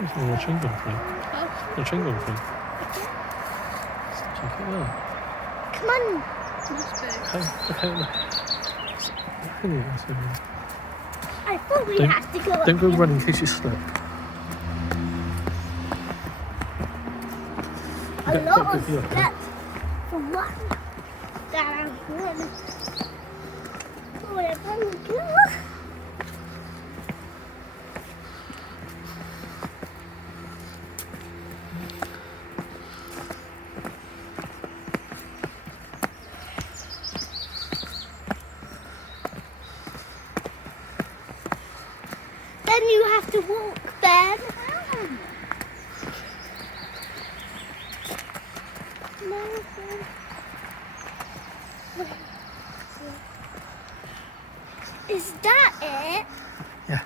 Your chewing gum free. Oh, Your chewing gum free. Check it out. Come on. must be. Okay. I thought we Don't- had to go up Don't go here. running in case you slip. A Okay, lot go, of go, go. steps for one. Down, one. Oh, they're very good. Then you have to walk there. Is that it? Yeah.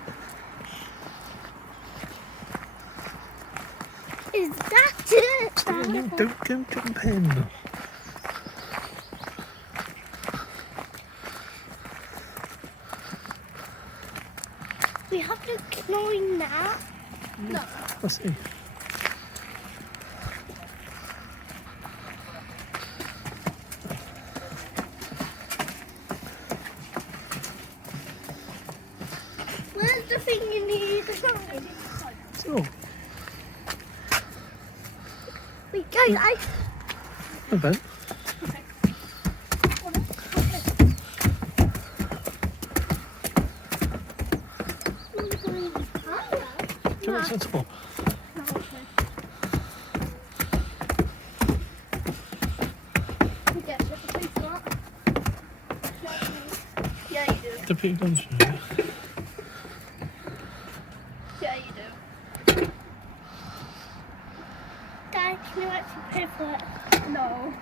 Is that it? No, don't go jump in. We have to climb that. No. Let's see. Where's the thing you need to climb? So, We go, guys. hi Ben. Come on, let's go. Yeah, you do. The big guns. Yeah, you do. Dad, can you actually pay for it? No.